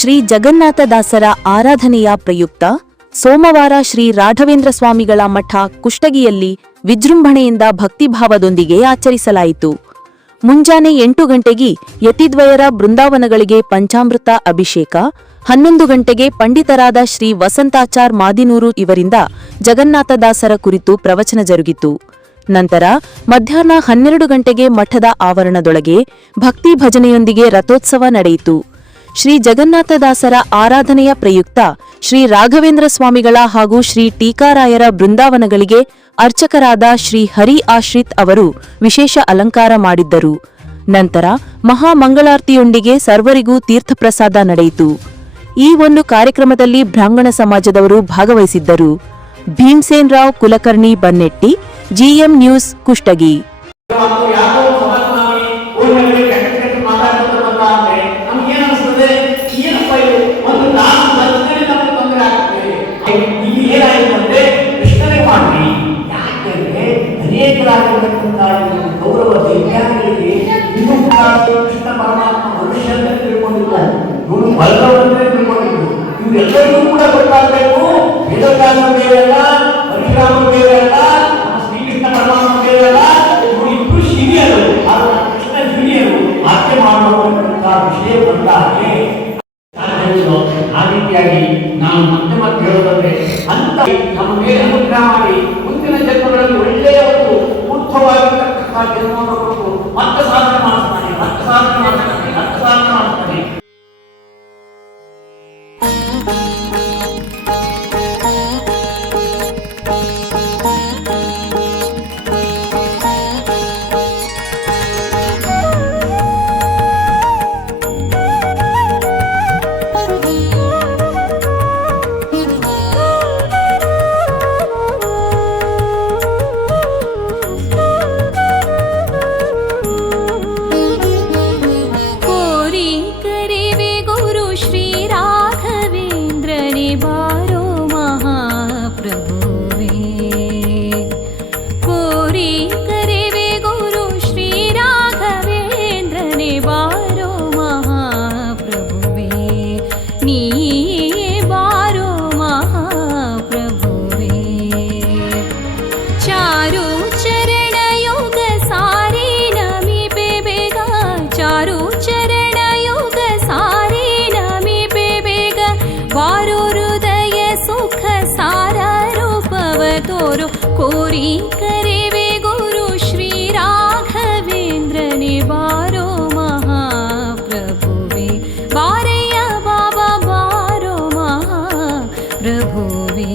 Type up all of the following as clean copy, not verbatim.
ಶ್ರೀ ಜಗನ್ನಾಥದಾಸರ ಆರಾಧನೆಯ ಪ್ರಯುಕ್ತ ಸೋಮವಾರ ಶ್ರೀ ರಾಘವೇಂದ್ರ ಸ್ವಾಮಿಗಳ ಮಠ ಕುಷ್ಟಗಿಯಲ್ಲಿ ವಿಜೃಂಭಣೆಯಿಂದ ಭಕ್ತಿಭಾವದೊಂದಿಗೆ ಆಚರಿಸಲಾಯಿತು. ಮುಂಜಾನೆ 8 ಗಂಟೆಗೆ ಯತಿದ್ವಯರ ಬೃಂದಾವನಗಳಿಗೆ ಪಂಚಾಮೃತ ಅಭಿಷೇಕ, 11 ಗಂಟೆಗೆ ಪಂಡಿತರಾದ ಶ್ರೀ ವಸಂತಾಚಾರ್ ಮಾದಿನೂರು ಇವರಿಂದ ಜಗನ್ನಾಥದಾಸರ ಕುರಿತು ಪ್ರವಚನ ಜರುಗಿತು. ನಂತರ ಮಧ್ಯಾಹ್ನ 12 ಗಂಟೆಗೆ ಮಠದ ಆವರಣದೊಳಗೆ ಭಕ್ತಿ ಭಜನೆಯೊಂದಿಗೆ ರಥೋತ್ಸವ ನಡೆಯಿತು. ಶ್ರೀ ಜಗನ್ನಾಥದಾಸರ ಆರಾಧನೆಯ ಪ್ರಯುಕ್ತ ಶ್ರೀ ರಾಘವೇಂದ್ರ ಸ್ವಾಮಿಗಳ ಹಾಗೂ ಶ್ರೀ ಟೀಕಾರಾಯರ ಬೃಂದಾವನಗಳಿಗೆ ಅರ್ಚಕರಾದ ಶ್ರೀ ಹರಿ ಆಶ್ರಿತ್ ಅವರು ವಿಶೇಷ ಅಲಂಕಾರ ಮಾಡಿದ್ದರು. ನಂತರ ಮಹಾಮಂಗಳಾರತಿಯೊಂದಿಗೆ ಸರ್ವರಿಗೂ ತೀರ್ಥಪ್ರಸಾದ ನಡೆಯಿತು. ಈ ಒಂದು ಕಾರ್ಯಕ್ರಮದಲ್ಲಿ ಬ್ರಾಹ್ಮಣ ಸಮಾಜದವರು ಭಾಗವಹಿಸಿದ್ದರು. Bhimsen Rao Kulkarni Bannetti, GM news, Kushtagi. ಗೌರವ ದಿವ್ಯಾಂಗರಿಗೆ ಇನ್ನೂ ಕೃಷ್ಣ ಪರಮಾತ್ಮ ಭವಿಷ್ಯದಲ್ಲಿ ತಿಳ್ಕೊಂಡಿದ್ದಾರೆ, ಇವರು ಬಲವಂತರೇ ತಿಳ್ಕೊಂಡಿದ್ರು. ಇವರೆಲ್ಲರಿಗೂ ಕೂಡ ಗೊತ್ತಾಗಬೇಕು, ವೇದವ್ಯಾಸ ಬೇರೆಯಲ್ಲ, ಪರಶುರಾಮ ಬೇರೆಯಲ್ಲ, ನಮ್ಮ ಶ್ರೀಕೃಷ್ಣ ಪರಮಾತ್ಮ ಬೇರೆಯಲ್ಲ, ಇವರು ಇಬ್ಬರು ಹಿರಿಯರು, ಆದರೆ ಕೃಷ್ಣ ಹಿರಿಯರು. ಆಕೆ ಮಾಡುವಂತಹ ವಿಷಯ ಬಂದಾಗೆ ಆ ರೀತಿಯಾಗಿ ನಾವು ಮತ್ತೆ ಮತ್ತೆ ಹೇಳೋದಂದ್ರೆ ಅಂತ ನಮ್ಮ ಮೇಲೆ ಅನುಗ್ರಹ ಮಾಡಿ ಮುಂದಿನ ಜನ್ಮಗಳಲ್ಲಿ ಒಳ್ಳೆಯ ಒಂದು ಊರ್ಧ್ವವಾಗಿರ್ತಕ್ಕಂತಹ ಜನ್ಮವನ್ನು ಕೊಟ್ಟು ಮತ್ತೆ ಸಾಧನೆ ಮಾಡ್ತಾನೆ, ಮತ್ತೆ ಸಾಧನೆ ಮಾಡ್ತಾನೆ, ಮತ್ತೆ ಸಾಧನೆ ಮಾಡ್ತಾನೆ. ಕೋರಿ ಕರೆವೆ ಗುರು ಶ್ರೀ ರಾಘವೇಂದ್ರನೇ ಬಾರೋ ಮಹಾಪ್ರಭುವೇ, ಬಾರಯ್ಯ ಬಾಬಾ ಬಾರೋ ಮಹಾಪ್ರಭುವೇ.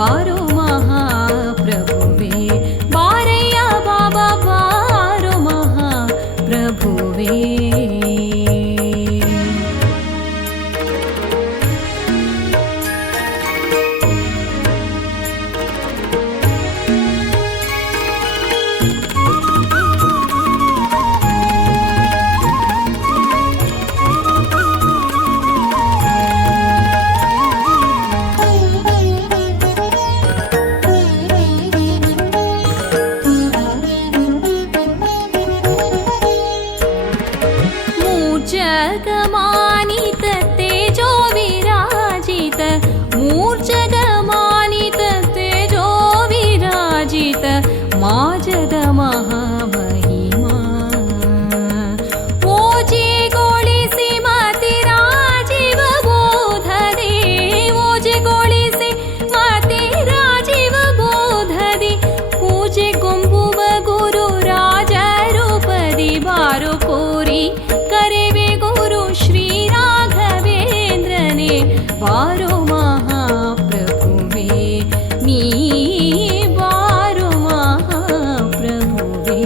ಬಾರೋ ಮಹಾಪ್ರಭುವೇ ಬಾರಯ್ಯ ಬಾಬಾ ಬಾರೋ ಮಹಾಪ್ರಭುವೇ. मूर्जगमानित तेजो विराजित मूर्जगमानित तेजो विराजित माजद महामहिमा ओजेಗೊಳಿಸಿ ಮತಿರಾಜೀವ ಬೋಧನೆ ಓಜೆಗೊಳಿಸಿ ಮತಿರಾಜೀವ ಬೋಧನೆ ಪೂಜೆಗೊಂಬುವ ಗುರು ರಾಜರೂಪದಿ ಬಾರೋ ಕೋರಿ ಕರೆವೆ ಗುರು ಶ್ರೀ ರಾಘವೇಂದ್ರನೇ ಬಾರೋ ಮಹಾಪ್ರಭುವೇ ನೀ ಬಾರೋ ಮಹಾಪ್ರಭುವೇ.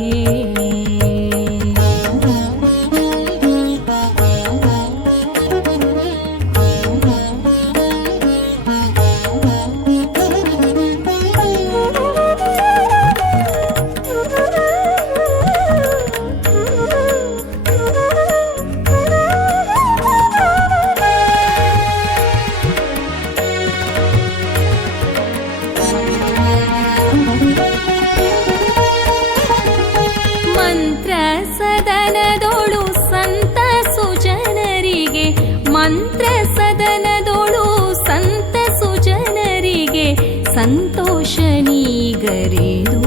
ಮಂತ್ರ ಸದನದೊಳು ಸಂತ ಸುಜನರಿಗೆ ಮಂತ್ರ ಸದನದೊಳು ಸಂತ ಸುಜನರಿಗೆ ಸಂತೋಷ ನೀಗರೆದು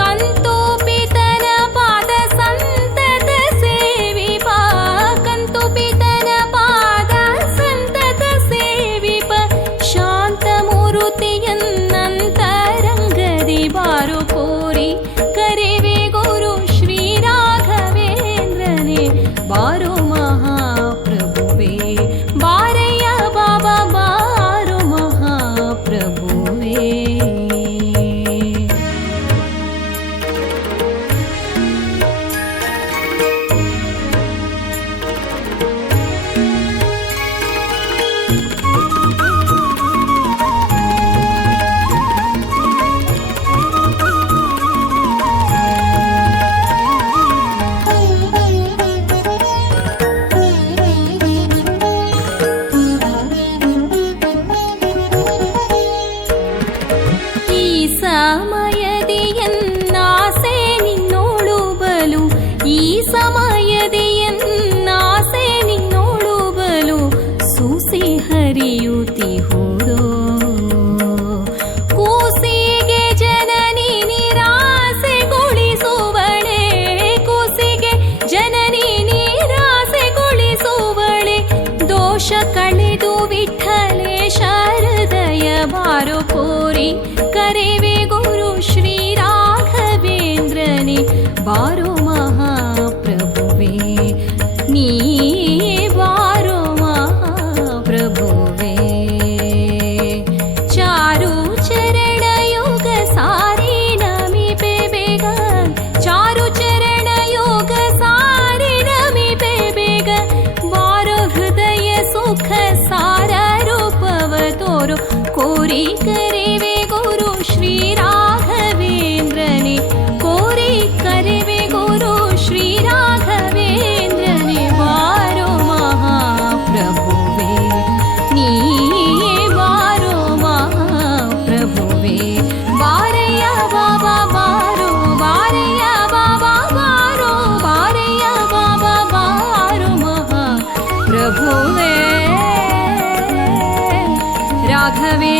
ಕಂತೋಪಿತನ ಪಾದ ಸಂತತ ಸೇವಿಪ ಕಂತೋಪಿತನ ಪಾದ ಸಂತತ ಸೇವಿಪ ಶಾಂತ ಮೂರುತಿಯನ್ನಂತರಂಗದಿ ಬಾರೋ ಕೋರಿ ಕರೆವೆ ಗುರು ಶ್ರೀ ರಾಘವೇಂದ್ರನೇ ಬಾರೋ ಮಹಾಪ್ರಭುವೇ ಬಾರಯ್ಯ ಬಾಬಾ ಬಾರೋ ಮಹಾಪ್ರಭುವೇ. ಈ ಸಮಯದಿ ಎನ್ನಾಸೆ ನಿನ್ನೋಳು ಬಲು ಈ ಸಮಯದಿ ಎನ್ನಾಸೆ ನಿನ್ನೋಳು ಬಲು ಸೂಸಿ ಹರಿಯುತ್ತಿಹುದೋ ಕೂಸಿಗೆ ಜನನಿ ನಿರಾಸೆಗೊಳಿಸುವಳೆ ಕೂಸಿಗೆ ಜನನಿ ನಿರಾಸೆಗೊಳಿಸುವಳೆ ದೋಷ ಕಳೆದು ವಿಠ್ಠಲೇಶ ಹೃದಯ ಬಾರೋ ಕೋರಿ ಕರೆವೆ ಗುರು ಶ್ರೀ ರಾಘವೇಂದ್ರನೇ ಬಾರೋ ಮಹಾಪ್ರಭುವೇ ನೀ ಬಾರೋ ಮಹಾಪ್ರಭುವೇ. ಚಾರು ಚರಣ ಯೋಗ ಸಾರಿ ನಮಿಪೆ ಬೇಗ ಚಾರು ಚರಣ ಯೋಗ ಸಾರಿ ನಮಿಪೆ ಬೇಗ ಬಾರೋ ಹೃದಯ ಸುಖ ಸಾರ ರೂಪವ ತೋರು ಕೋರಿ ಕರೆವೆ ಗುರು ಶ್ರೀ ರಾಘವೇಂದ್ರನೇ ಕೋರಿ ಕರೆವೆ ಗುರು ಶ್ರೀ ರಾಘವೇಂದ್ರನೇ ಬಾರೋ ಮಹಾಪ್ರಭುವೇ ನೀ ಬಾರೋ ಮಹಾಪ್ರಭುವೇ ಬಾರಯ್ಯ ಬಾಬಾ ಬಾರೋ ಬಾರಯ್ಯ ಬಾಬಾ ಬಾರೋ ಬಾರಯ್ಯ ಬಾಬಾ ಬಾರೋ ಮಹಾಪ್ರಭುವೇ ರಾಘವೇಂದ್ರ.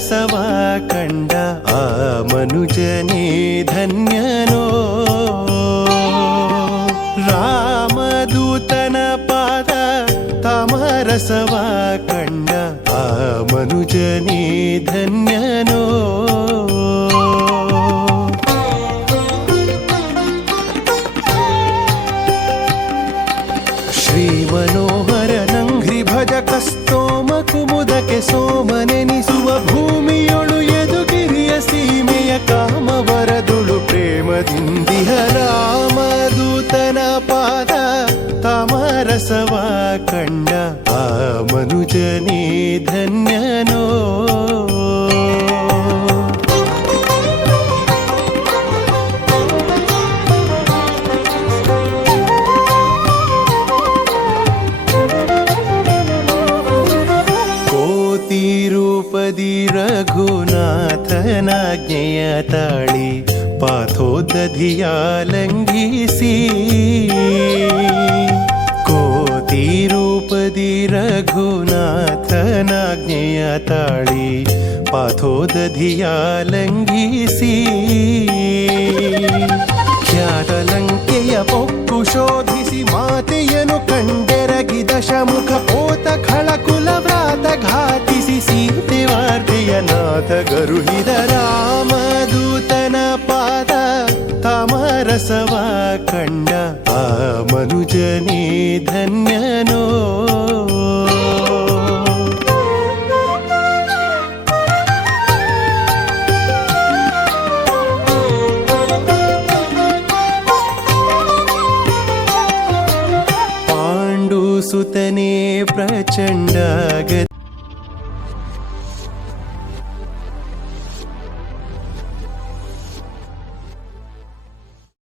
ತಾಮರಸವ ಕಂಡ ಆ ಮನುಜನೇ ಧನ್ಯನೋ. ರಾಮದೂತನ ಪಾದ ತಾಮರಸವ ಕಂಡ ಆ ಮನುಜನೇ ಧನ್ಯನೋ. ಶ್ರೀ ಮನೋಹರ ನಂಘ್ರಿ ಭಜಕ ಸ್ತೋಮ ಕುಮುದಕ್ಕೆ ಸೋಮನೆನಿಸುವ ಭೂಮಿಯೊಳು ಯದುಗಿರಿಯ ಸೀಮೆಯ ಕಾಮವರದುಳು ಪ್ರೇಮದಿಂದಿಹ ರಾಮದೂತನ ಪಾದ ತಾಮರಸವ ಕಂಡ ಆ ಮನುಜನೇ ಧನ್ಯನೋ. ರೂಪದಿ ರಘುನಾಥನಾಜ್ಞೆಯ ತಾಳಿ ಪಾಥೋದಧಿಯ ಲಂಘಿಸಿ. ಕೋತಿ ರೂಪದಿ ರಘುನಾಥನಾಜ್ಞೆಯ ತಾಳಿ ಪಾಥೋದಧಿಯ ಲಂಘಿಸಿ. ಖ್ಯಾತ ಲಂಕೆಯ ಪೊಕ್ಕು ಶೋಧಿಸಿ ಮಾತೆಯನು ಕಂಡೆರಗಿ ದಶಮುಖ ಪೋತ ಖಳಕುಲ ವ್ರಾತ ಘಾತಿಸಿ ಸೀತೆ ವಾರ್ತೆಯ ನಾಥ ಗರುಹಿದ ರಾಮದೂತನ ಪಾದ ತಾಮರಸವ ಕಂಡ ಆ ಮನುಜನೇ ಧನ್ಯನೋ. ಸುತನೇ ಪ್ರಚಂಡ